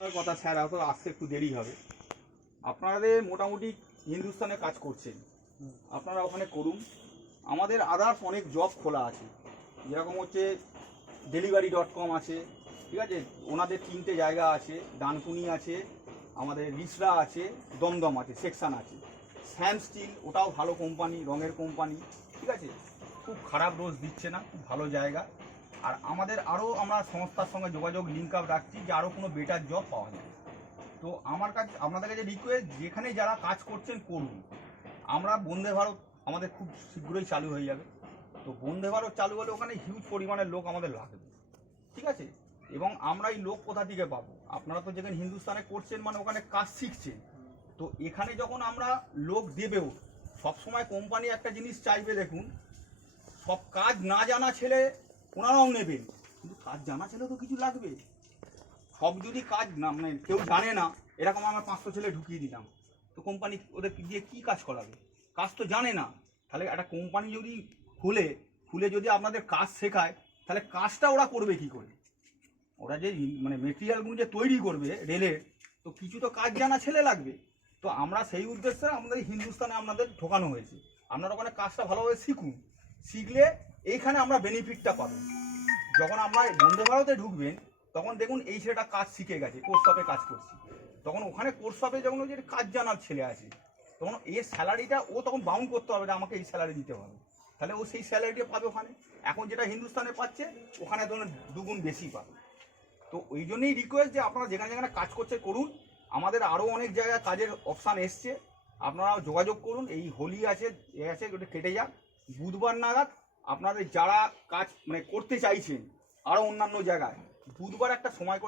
কথা স্যার, হয়তো আসতে একটু দেরি হবে। আপনাদের মোটামুটি হিন্দুস্তানে কাজ করছেন, আপনারা ওখানে করুন। আমাদের আদার্স অনেক জব খোলা আছে, যেরকম হচ্ছে delivery.com আছে, ঠিক আছে, ওনাদের 3টে জায়গা আছে, ডানকুনি আছে, আমাদের রিসরা আছে, দমদম আছে, সেকশন আছে। স্যাম স্টিল, ওটাও ভালো কোম্পানি, রঙের কোম্পানি, ঠিক আছে, খুব খারাপ রোজ দিচ্ছে না, খুব ভালো জায়গা। আর আমাদের আরও আমরা সংস্থার সঙ্গে যোগাযোগ লিঙ্ক আপ রাখছি যে আরও কোনো বেটার জব পাওয়া যায়। তো আমার কাছে আপনাদের কাছে রিকোয়েস্ট, যেখানে যারা কাজ করছেন করুন। আমরা বন্দে ভারত আমাদের খুব শীঘ্রই চালু হয়ে যাবে। তো বন্দে ভারত চালু হলে ওখানে হিউজ পরিমাণের লোক আমাদের লাগবে, ঠিক আছে। এবং আমরা এই লোক কোথা থেকে পাবো? আপনারা তো যেখানে হিন্দুস্তানে করছেন মানে ওখানে কাজ শিখছেন। তো এখানে যখন আমরা লোক দেবেও, সবসময় কোম্পানি একটা জিনিস চাইবে, দেখুন, সব কাজ না জানা ছেলে ওনারাও নেবেন, কিন্তু কাজ জানা ছেলে তো কিছু লাগবে। সব যদি কাজ না, মানে কেউ জানে না, এরকম আমরা 500 ছেলে ঢুকিয়ে দিলাম, তো কোম্পানি ওদের দিয়ে কী কাজ করাবে? কাজ তো জানে না। তাহলে একটা কোম্পানি যদি খুলে যদি আপনাদের কাজ শেখায়, তাহলে কাজটা ওরা করবে কি করে? ওরা যে মানে মেটেরিয়ালগুলো যে তৈরি করবে রেলের, তো কিছু তো কাজ জানা ছেলে লাগবে। তো আমরা সেই উদ্দেশ্যে আমাদের হিন্দুস্তানে আপনাদের ঢোকানো হয়েছে। আপনারা ওখানে কাজটা ভালোভাবে শিখুন, শিখলে এইখানে আমরা বেনিফিটটা পাবো। যখন আমরা বন্দে ভারতে ঢুকবেন, তখন দেখুন এই ছেলেটা কাজ শিখে গেছে, কোর্স শপে কাজ করছি, তখন ওখানে কোর্স শপে যখন ওই যে কাজ জানার ছেলে আছে, তখন এর স্যালারিটা ও তখন বাউন্ড করতে হবে যে আমাকে এই স্যালারি দিতে হবে, তাহলে ও সেই স্যালারিটা পাবে ওখানে। এখন যেটা হিন্দুস্তানে পাচ্ছে, ওখানে ধরুন দুগুণ বেশি পাবে। তো ওই জন্যই রিকোয়েস্ট যে আপনারা যেখানে যেখানে কাজ করছে করুন। আমাদের আরও অনেক জায়গায় কাজের অপশান এসছে, আপনারা যোগাযোগ করুন। এই হোলি আছে, এ আছে, ওটা কেটে যাক। বুধবার নাগাদ আপনাদের যারা কাজ মানে করতে চাইছেন আরও অন্যান্য জায়গায়, বুধবার একটা সময়